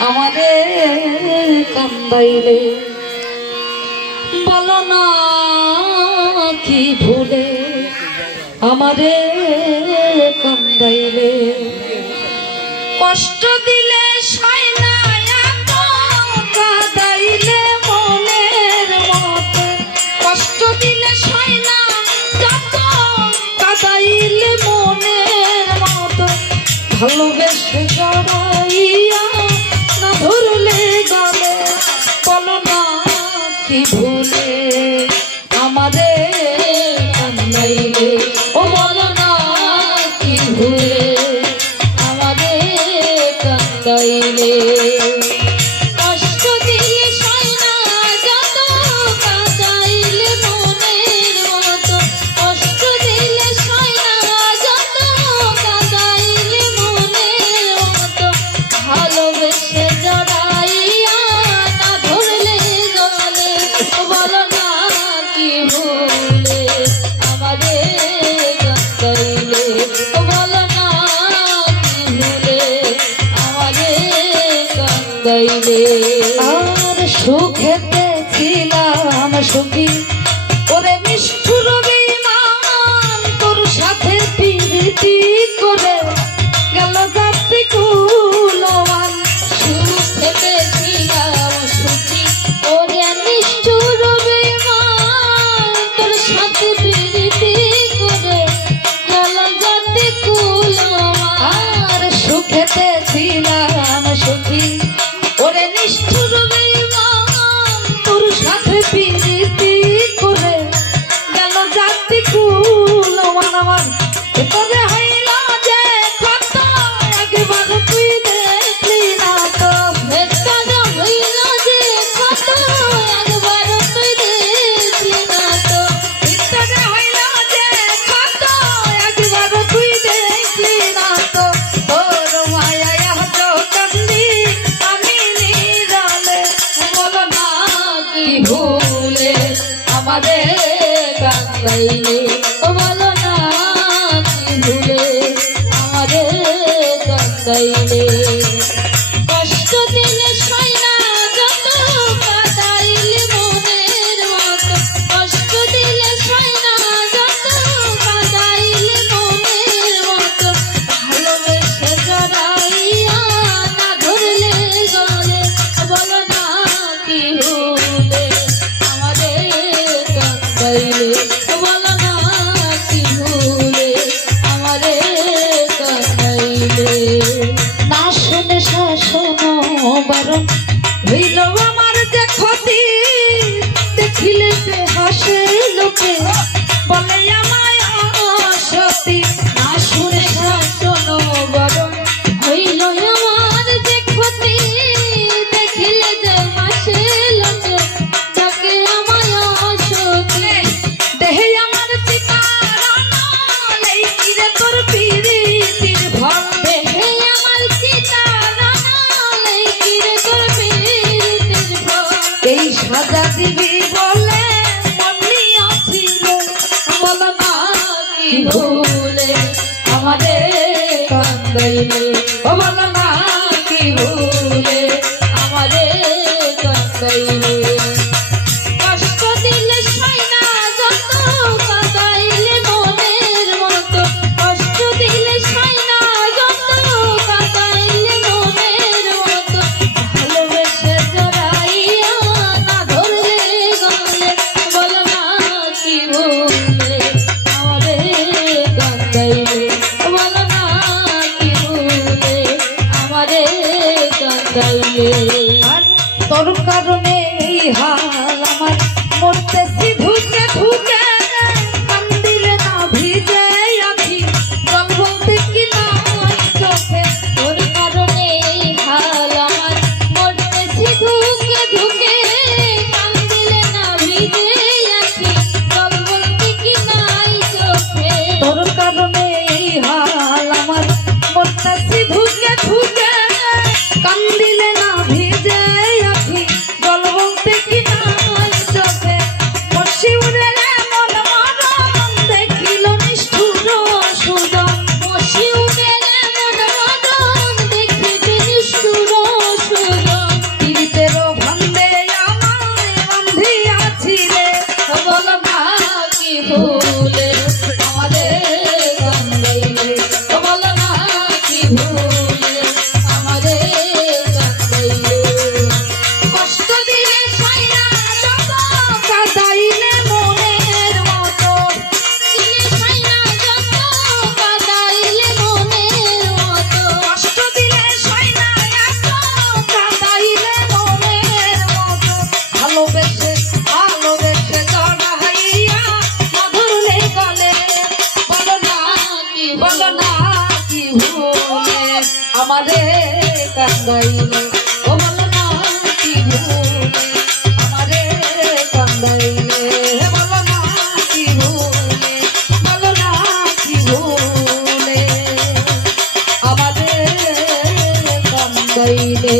আমারে কান্দাইলে বলো না কি ভুলে আমারে কান্দাইলে কষ্ট দিলে সয় না এত কাঁদাইলে মনের মতো কষ্ট দিলে সয় না যত কাঁদাইলে মনের মতো ভালোবেসে জড়াইয়া না ধরলে গলে বলো না কি ভুলে আমারে কান্দাইলে ও বলো না কি ভুলে আমারে কান্দাইলে কষ্ট দিলে সয় না যত কাঁদাইলে মনের মতো কষ্ট দিলে সয় না যত কাঁদাইলে মনের মতো ভালোবেসে জড়াইয়া না ধরলে গলে বলো না কি ভুলে আমারে কাঁদাইলে বলো না কি ভুলে আমারে কাঁদাইলে আর সুখেতে ছিলাম সুখী ওরে নিষ্ঠুর বেঈমান তোর সাথে প্রীতি করে গেল জাতি কুলওয়ান সুখেতে ছিলাম সুখী ওরে নিষ্ঠুর বেঈমান তোর সাথে প্রীতি করে গেল জাতি কুলওয়ান আর সুখেতে ছিলাম সুখী ওরে নিষ্ঠুর বেঈমান তোর সাথে প্রীতি করে গেল জাতি কুলওয়ান আমার তোরে হইল যে কত একবার তুই দেখলি না তো তোরে হইল যে কত একবার তুই দেখলি না তো তোরে হইল যে কত একবার তুই দেখলি না তো তোর মায়ায় হত কান্দি আমি নিরালে বলো না কি ভুলে আমারে কান্দাইলে বলো না কি ভুলে আমারে কান্দাইলে কষ্ট দিলে সয় না যত কাঁদাইলে মনের মতো কষ্ট দিলে সয় না যত কাঁদাইলে মনের মতো ভালোবেসে জড়াইয়া না ধরলে গলে বলো না কি ভুলে আমারে কাঁদাইলে বলো না কি ভুলে আমারে কাঁদাইলে না শুনে শাসন বারণ হইল আমার যে ক্ষতি দেখিলে যে হাসে লোকে বলে আমায় অসতী না শুনে শাসন বারণ হইল আমার যে ক্ষতি দেখিলে যে হাসে লোকে তাকে আমায় অসতী দেহে আমার চিতারানা এই কিরে তোর প্রীতির ভল দেহে আমার চিতারানা এই কিরে তোর প্রীতির ভল এই সাজা দিবি বলে মনি আছিল বলো না কি ভুলে আমারে কান্দাইলে বলো না কি ভুলে আমারে কান্দাইলে কষ্ট দিলে সয় না যত কাঁদাইলে মনের মতো কষ্ট দিলে সয় না যত কাঁদাইলে মনের মতো ভালোবেসে জড়াইয়া না ধরলে গলে বলো না কি ভুলে আমারে কান্দাইলে বলো না কি ভুলে আমারে কান্দাইলে আর তোর কারণে এই হাল আমার মরতেছি ধুকে ধুকে কান্দিলে না ভিজে আখি জল বলতে কি নাই চোখে তোর কারণে এই হাল আমার মরতেছি ধুকে ধুকে কান্দিলে না ভিজে আখি জল বলতে কি নাই চোখে তোর কারণে এই হাল আমার মরতেছি ধুকে ধুকে কান্দিলে না ভিজে আখি জল বলতে কি নাই চোখে ও বলো না কি ভুলে আমারে কান্দাইলে, বলো না কি ভুলে, বলো না কি ভুলে আমারে কান্দাইলে।